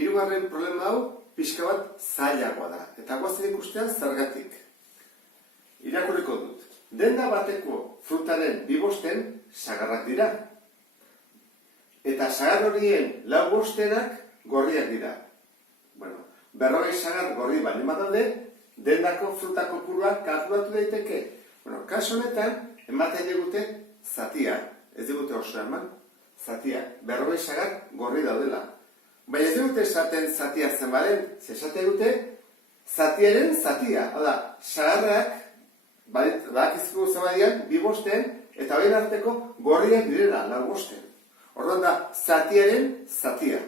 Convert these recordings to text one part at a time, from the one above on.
hirugarren problema hau pixka bat zailagoa da. Eta guazen ikustean zergatik. Irakurriko dut. Denda bateko frutaren 2/5 sagarrak dira. Eta sagar horien 4/5 gorriak dira. Bueno, 40 sagar gorri baldin badaude, dendako fruta kopurua kalkulatu daiteke. Bueno, kasu honetan, ematen digute zatia, ez digute oso eman, zatia, 40 sagar gorri daudela. Baina ez digute esaten zatia zenbaren, esate dute zatiaren zatia. Hau da, sagarrak, badakizko zenbadian, 2/5 eta horien arteko gorriak direla, 4/5. Orduan da, zatiaren zatia.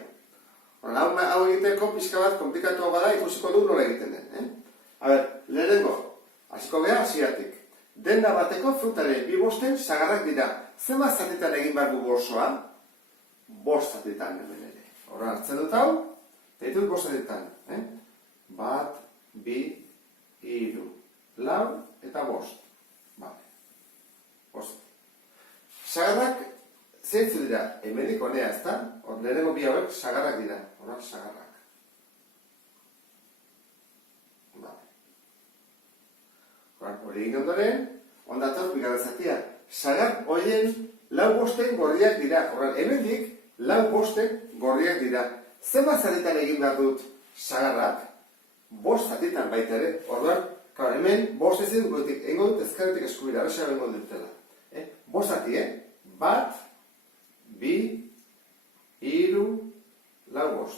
Hau egiteko pixka bat komplikatu bada ikusiko du nola egiten den. Lehenengo, hasiko geha hasieratik. Denda bateko frutaren 2/5 sagarrak dira. Zenbat zatitan egin behar dugu osoa? 5 zatitan hemen ere. Horren hartzen dut hau, eta ditut 5 zatitan. 1, 2, 3, 4 eta 5. Bale. 5. Sagarrak zeintzu dira, hemenik honea ez da? Lehenengo bi hauek sagarrak dira. Horren sagarrak. Hori egin ondoren, ondator bigarren zatia. Sagar horien 4/5 gorriak dira. Horren, hemendik 4/5 gorriak dira. Zenbat zatitan egin behar dut sagarrak? 5 zatitan baita ere. Orduan, hemen 5 ezin dugutik, egingo dut ezkerretik eskubira, arresa bengo dutela. 5 zati, 1, 2, 3, 4, 5.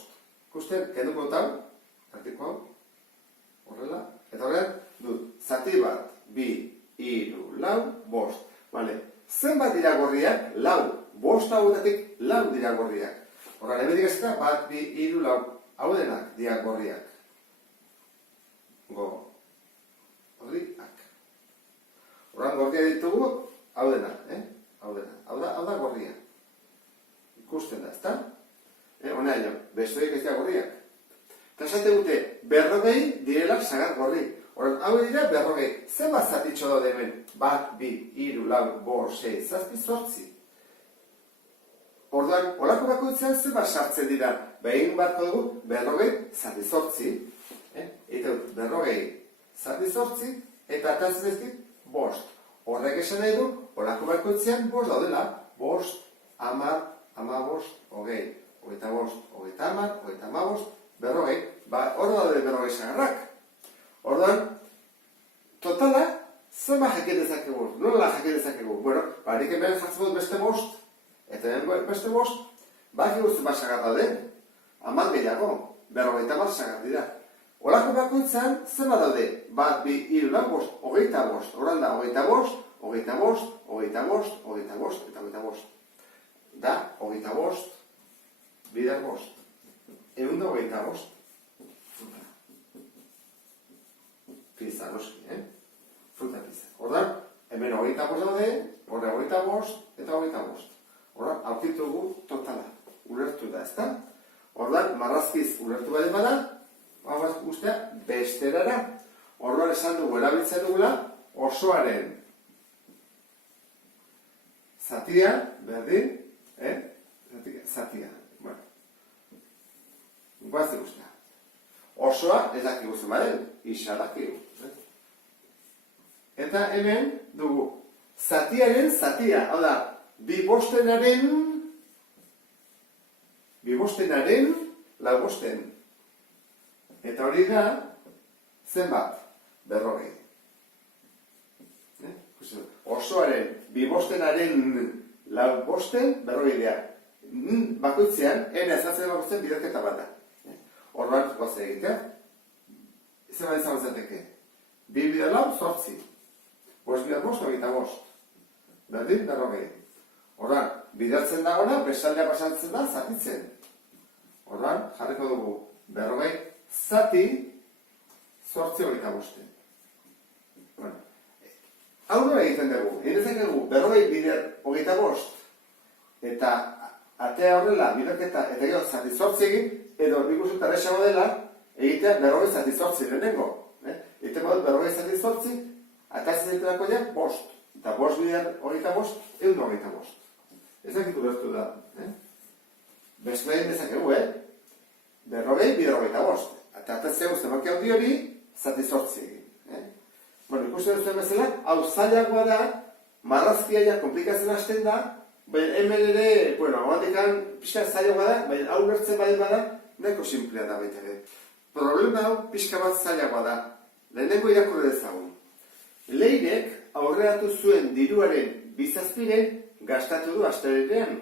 Ikusten, kenduko dut hau, artiko hau, horrela, eta horrean, dut, zati bat, 2, 3, 4, 5. Vale. Zenbat dira gorriak? 4. 5 hauetatik 4 dira gorriak. Horra, hemetik ez da, 1, 2, 3, 4. Hau denak dira gorriak. Gorriak. Horran, gorria ditugu, hau denak, Hau denak. Hau da gorria. Ikusten da, ez da? Honea jo, bestoik ez dira gorriak. Eta esate dute, 40 direla sagar gorri. Horren, hau dira 40. Zenbat zatitxo daude hemen? 1, 2, 3, 4, 5, 6, 7, 8. Orduan, holako bakoitzean zenbat sartzen dira? Egin barko dugu 40 zati 8. Eta 40 zati 8 eta ataziztik 5. Horrek esan nahi du, holako bakoitzean 5 daudela. 5, 10, 15, 20, 25, 30, 35, 40. Hor daude 40 sagarrak. Orduan, totala, zenba jakin dezakegu? Nola jakin dezakegu? Bueno, harik hemen jartzen dut beste 5, eta hemen beste 5, baki guztu bat sagar dauden. 10 gehiago, 40 sagar dira. Olako bakoitzan, zenba daude? 1, 2, 3, 4, 5, 25. Horren da, 25, 25, 25, 25, eta 25. Da, 25, bider 5. Egun da 25. Pizza, noski, Fruta pizza. Horren, hemen 25 daude, horre 25, eta 25. Horren, aurkitugu totala. Ulertu da, ezta? Horren, marrazkiz ulertu bade bada, ustea, besterara. Horren esan dugu, erabiltzen dugula, osoaren zatia, berdin, zatia. Bueno, guazen ustea. Osoa, ez dakigu zenbaren, isa dakigu. Eta hemen dugu, zatiaren zatia, hau da, 2/5-aren 4/5. Eta hori da, zenbat? 40. Osoaren 2/5-aren 4/5, 40 dira. Bakoitzean, ena ezatzen bakoitzen bidaketa bat da. Horban, goze egitea. Zenbat izan zateke? 2 bidar lau, 8. 5 bidar 5, 25. Berdin, 40. Horban, bidartzen dagoena, besaldea pasantzen da, zatitzen. Horban, jarriko dugu, 40 zati, 8, 25. Bueno, hau nola egiten dugu? Egiten dugu, 40 bidar 25. Eta atea horrela, bidaketa, eta gero zati 8 egin, edo ikusuta esago dela, egitea 40 zati 8 lehenengo. Egiten dut 40 zati 8, atatzen dituelako ja, 5. Eta 5 bidar 25, egun 25. Ez dakit ulertu da. Beste lehen dezakegu, 40, 75. Eta atetzeu zenbaki handi hori, zati 8 egin. Bueno, ikusten duzuen bezala, hau zailagoa da, marrazkia komplikatzen hasten da, baina hemen ere, bueno, amantikan pixka zailagoa da, baina hau lertzen badin bada, nahiko simplea da baita ere. Problema hau pixka bat zailagoa da. Lehenengo irakurri dezagun. Leirek aurreratu zuen diruaren 7/7 gastatu du astelehenean,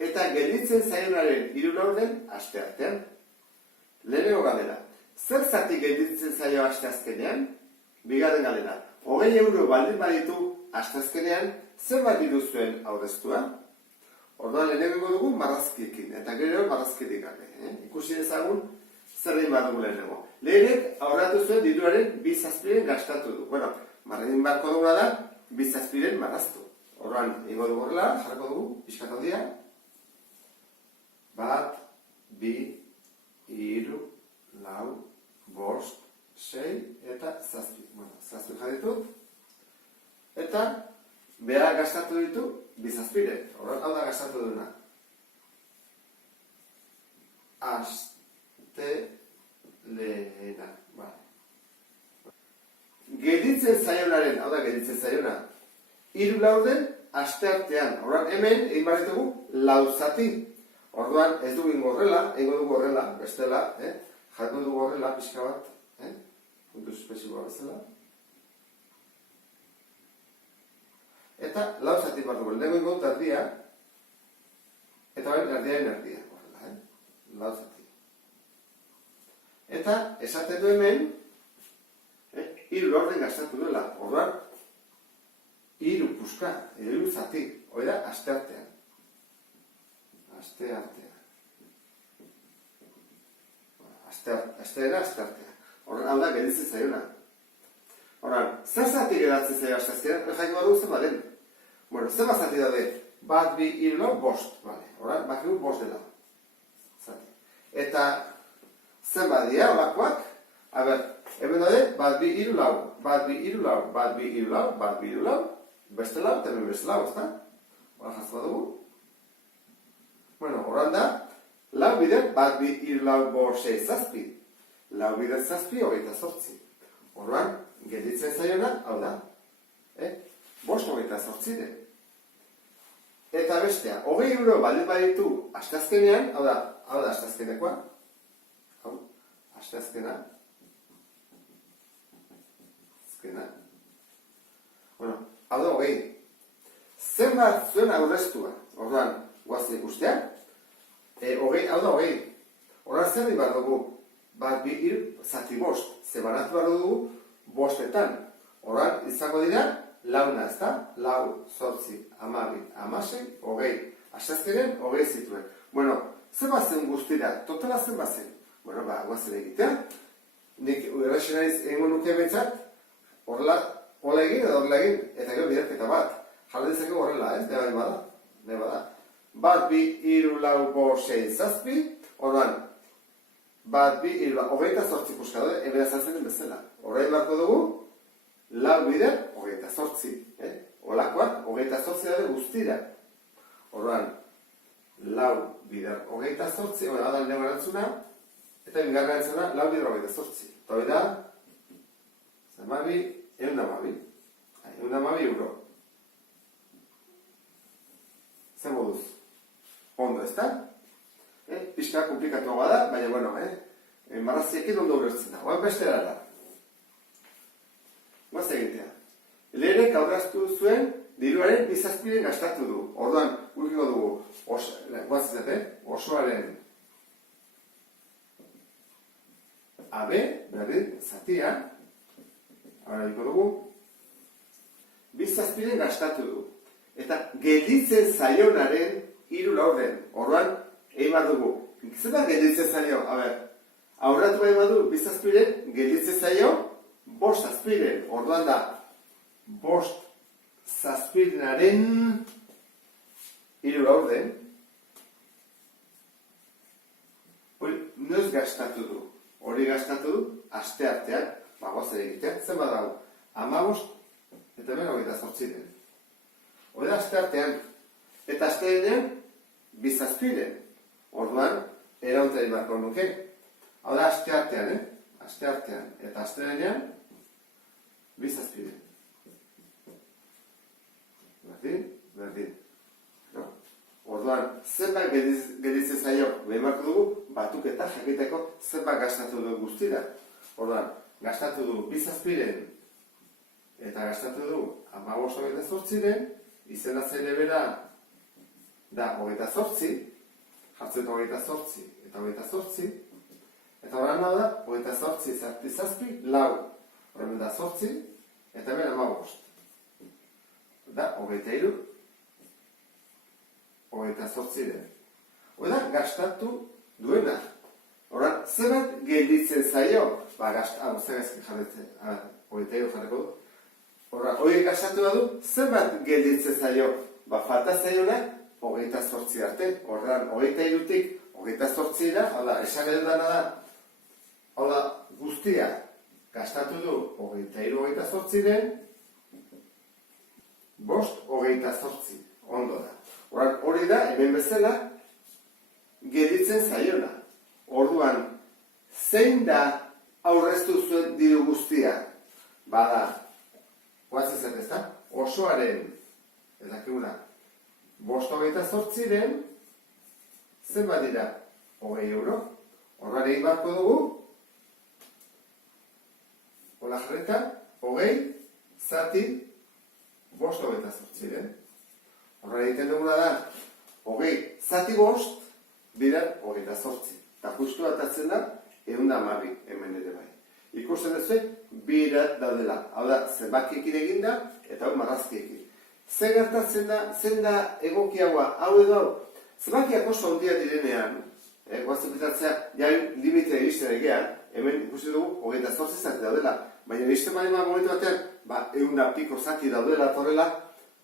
eta gelditzen zaionaren 3/4 asteartean. Lehenengo galdera. Zer zati gelditzen zaio asteazkenean? Bigarren galdera. 20 euro baldin baditu asteazkenean, zer bat diru zuen aurreztua? Orduan lehenengo dugu marrazkiekin, eta gero marrazkirik gabe. Ikusi dezagun zer egin bat dugu lehenengo. Lehenek aurreratu zuen diruaren 7/7 gastatu du. Bueno, marrazin barko dugula da 7/7 marraztu. Orduan, ingo dugu horrela, jarrako dugu, pixkat handia. 1, 2, 3, 4, 5, 6 eta 7. Bueno, 7 jarritut. Eta behar gastatu ditu 7/7. Orduan, hau da gastatu duna. Astelehena. Gelditzen zaionaren, hau da gelditzen zaiona, 3/4 asteartean. Orduan, hemen egin behar ditugu 4 zati. Orduan, ez dugu ingo horrela, bestela, jarko dugu horrela, pixka bat, puntu suspesiboa bezala. Eta 4 zati behar dugu, lehenko ingo dut erdia, eta baina erdiaren erdia, horrela, 4 zati. Eta, esaten du hemen, 3/4 gastatu duela, orduan, 3 puska, 3 zati, hori da, asteartean. Asteartean. Horren, hau da, gelditzen zaiona. Horren, zer zati geratzen zaio asteazkenean, jaiko bat dugu zen baden. Bueno, zer bat zati daude? 1, 2, 3, 4, 5, bale. Horren, bakigu 5 dela. Zati. Eta, zen badia, holakoak, a ber, hemen daude, 1, 2, 3, 4, 1, 2, 3, 4, 1, 2, 3, 4, 1, 2, 3, 4, beste lau, eta hemen beste lau, ezta? Horren jaztu bat dugu. Bueno, horren da, 4 bider, 1, 2, 3, 4, 5, 6, 7. 4 bider 7, 28. Horren, gelditzen zaiona, hau da. 5, 28 den. Eta bestea, 20 euro baldin baditu asteazkenean, hau da asteazkenekoa. Hau, asteazkena. Bueno, hau da 20. Zenbat zuen aurreztua? Orduan, guazen ikustea. 20, hau da 20. Horren zer behar dugu? 1, 2, 3, zati 5. Zebanatu behar dugu 5etan. Horren, izango dira, launa, ez da? 4, 8, 12, 16, 20. Asteazkenen 20 zituen. Bueno, zer bazen guztira? Totala zer bazen? Bueno, guazen egitea. Nik errexenariz egingo nuke betzat, horrela egin edo horrela egin, eta gero biderketa bat. Jaldezeko horrela, ez? Ne bada. 1, 2, 3, 4, 5, 6, 7. Orduan, 1, 2, 3, 28 puska daude, hemen azaltzen den bezala. Horrein barko dugu, 4 bider, 28. Olakoak, 28 daude guztira. Orduan, 4 bider, 28, hori da lehen erantzuna, eta bigarren erantzuna, 4 bider, 28. Eta hori da, zamabi, 112 euro. Zer moduz? Ondo, ez da? Pixka komplikatuagoa da, baina, bueno, marraziekin ondo ulertzen da. Oan beste da. Guaz egitea. Lehenek aurraztu zuen, diruaren 7/7 gastatu du. Orduan, gukiko dugu, guaz izate, osoaren AB, berdin, zatia, hara diko dugu, 7/7 gastatu du. Eta gelditzen zaionaren 3/4. Orduan, egin bat dugu. Zer da gelditzen zaio? Aurratu behar badu 7/7 gelditzen zaio 5/7. Orduan da 5/7aren 3/4. Hori, noiz gastatu du? Hori gastatu du asteartean. Bagoaz ere egitea. Zer bat dago? 15 eta hemen 28. Hori da asteartean. Eta astearenean 7/7. Orduan, erauntari barko nuke. Hau da, aste artean, aste artean, eta astelenean, 2 zazpide. Berdin. Orduan, zenbat gelditzen zaio, behimarko dugu, batuketa jakiteko zenbat gastatu dugu guztira. Orduan, gastatu dugu 2 zazpiren, eta gastatu dugu 15-28-ren, izendatzaile bera da 28, jartzen 28 eta 28, eta horren hau da, 28 zazpi zazpi, lau, horren da 8, eta hemen 15. Da, 23, 28-ren. Hori da, gastatu duena. Horren, zenbat gelditzen zaio, zegazki jarretzen, 23 jarreko du. Horren, hori gastatu badu, zenbat gelditzen zaio, falta zaiona, 28 arte. Horren, 23-tik, 28-ra, esan edo dana da, hau guztia, gastatu du 23-28-ren, 5-28, ondo da. Hori da, hemen bezala, gelditzen zaiona. Orduan, zein da aurreztu zuen diru guztia? Bada, guatzen zer ez da, osoaren, ez dakiguna, 5-28-ren, zenbat dira? 20 euro. Horran egin barko dugu, hola jarreta, 20 zati 5-28-ren. Horren egiten duguna da, 20 zati 5, biran 28. Eta justu batatzen da, 110 hemen ere bai. Ikusten duzu, birat daudela. Hau da, zenbakiekin egin da, eta hau marrazkiekin. Zer gertatzen da, zen da egokiagoa, hau edo hau, zenbakiak oso handia direnean, guazen bitatzea, jain limitea iristen egean, hemen ikusi dugu, 28 zati daudela. Baina iristen bali momentu batean, 100 piko zati daudela, torrela,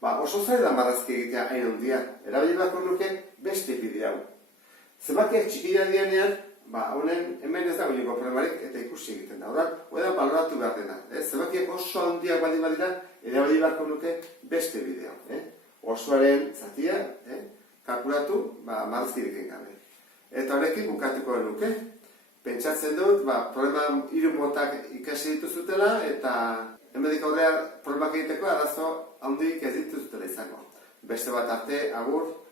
oso zaila da marrazki egitea hain handia. Erabili beharko nuke beste bide hau. Zenbakiak txikia dianean, honen hemen ez dago inongo problemarik eta ikusi egiten da. Hori da baloratu behar dena. Zenbakiak oso handiak baldin badira, erabili beharko nuke beste bide hau. Osoaren zatia, kalkulatu, marrazkirik gabe. Eta horrekin bukatuko nuke. Pentsatzen dut, problema 3 motak ikasi dituzutela eta hemendik aurrera problemak egiteko arazo handik ez dituzutela izango. Beste bat arte, agur.